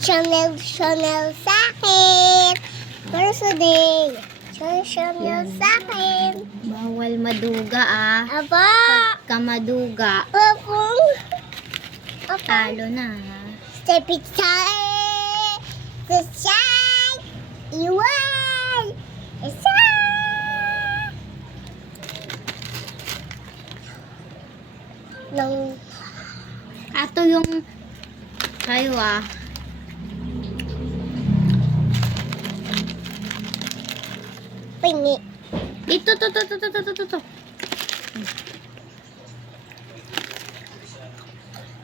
Chanel sa akin. First day. Chanel sa akin. Bawal maduga ah. Aba. Pagka maduga, Apong. talo na ha. Step it side. The side. Iwan. Isa. Nang Ato yung kayo ah. pingi. Ito, to.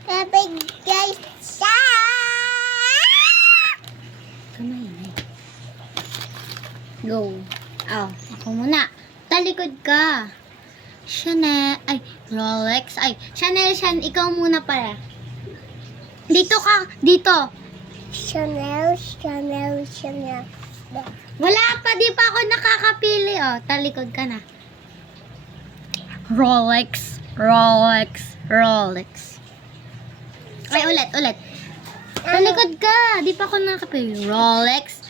Kapag guys sa. Kamay na. Go. Oh, ako muna. Talikod ka. Chanel, ay, Rolex, ay, Chanel, ikaw muna pala. Dito ka, dito. Chanel. Wala pa, di pa ako nakakapili, oh. Talikod ka na. Rolex. Ay, ulit. Talikod ka, di pa ako nakakapili. Rolex.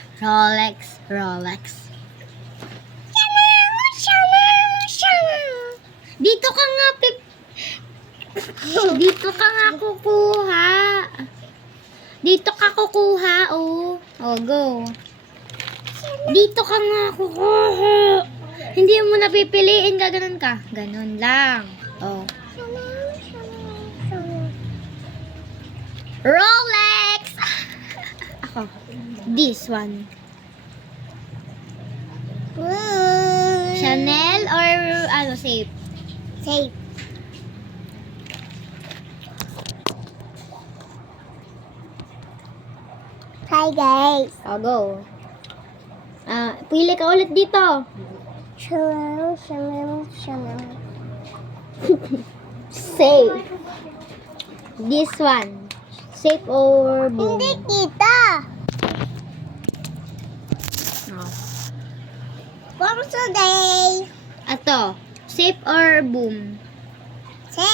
Dito ka nga, Dito ka nga kukuha. Dito ka kukuha, oh. Oh, go. Dito ka nga kukuha. Hindi mo napipiliin, gaganon ka. Ganon lang. Oh. Rolex! Ako. This one. Chanel or ano, safe? Safe. Hi guys. Oh, go. Pili ka ulit dito. Chanel. Safe. This one. Safe or boom? Hindi kita. Oh. What's today? Ato. Safe or boom? Safe.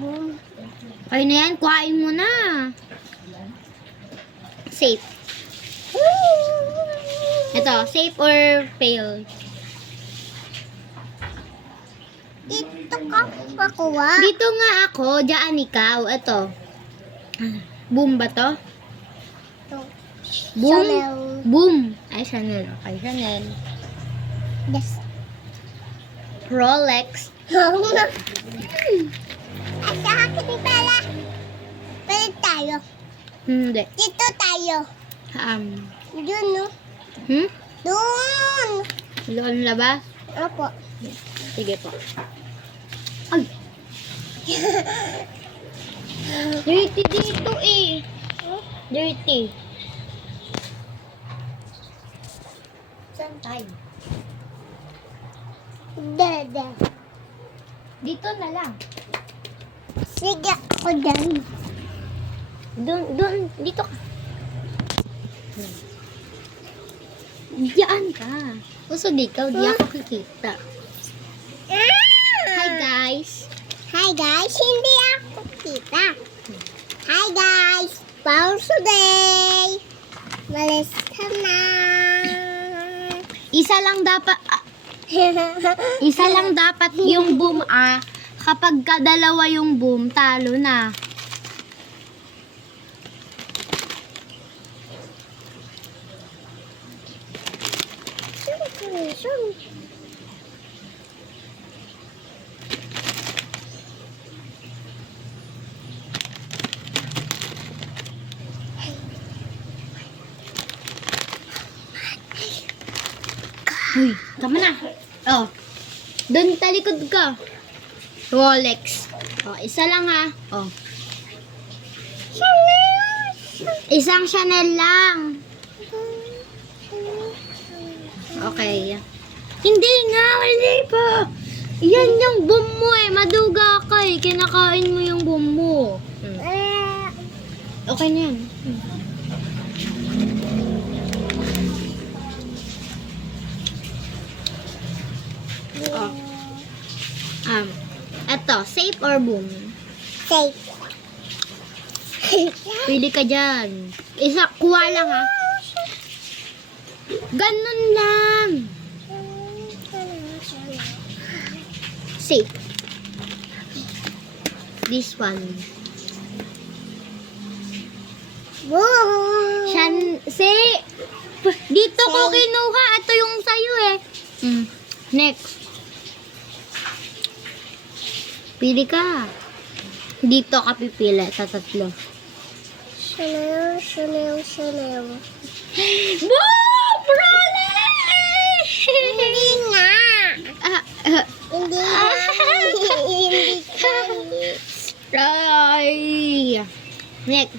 Boom. Ay na yan, kuhain mo na. Safe. Ito, safe or fail? Dito ka makuha. Dito nga ako, dyan ikaw. Ito. Boom ba to? Boom? Chanel. Boom. Ay, Chanel. Okay, Chanel. Yes. Rolex. At sa akin pala. Palit tayo. Hindi. Dito tayo. Doon, no? Doon. Doon labas? Opo. Sige po. Ay! Dirty dito eh. Dirty. Saan tayo? Dada. Dito na lang. Sige ako dyan. Doon, dito ka. Diyan ka. Uso ikaw, di ako kikita. Hi guys. Hi guys, hindi ako kita. Hi guys, Power today. Malis ka na. Isa lang dapat yung boom ah. Kapag kadalawa yung boom, talo na. Uy, tama na. Oh. Doon talikod ka. Rolex. Oh, isa lang ha. Oh. Isang Chanel lang. Okay. Hindi nga, hindi pa. Yan yung boom mo eh. Maduga ka eh. Kinakain mo yung boom mo. Okay na yan. Oh. Eto, safe or boom? Safe. Pili ka dyan. Isa, kuha lang ha. Ganun lang. Safe. This one. Boom. Dito ko kinuha. Ito yung sa'yo eh. Next. Pili ka. Dito ka pipili. Tatlo. Chanel. Boom! Brale! Hindi nga. Hindi nga. Hindi nga. Ay! Next.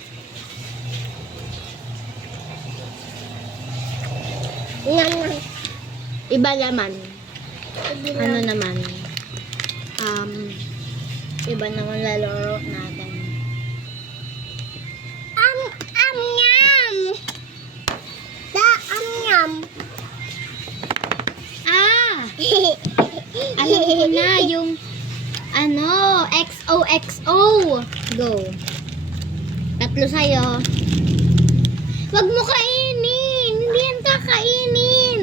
Naman. Iba naman. Ano naman? Iba naman lalaro natin. Yum. Yum. Alam ko na yung XOXO. Go. Tatlo sa'yo. Wag mo kainin. Hindi yan kakainin.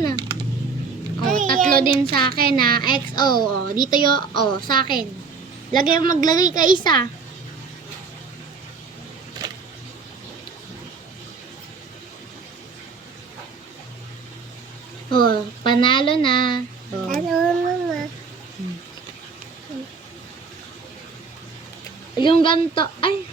Tatlo din sa akin na XO. Dito yung sa akin. Maglagay ka isa. Panalo na. Ano, mama? Yung ganito. Ay,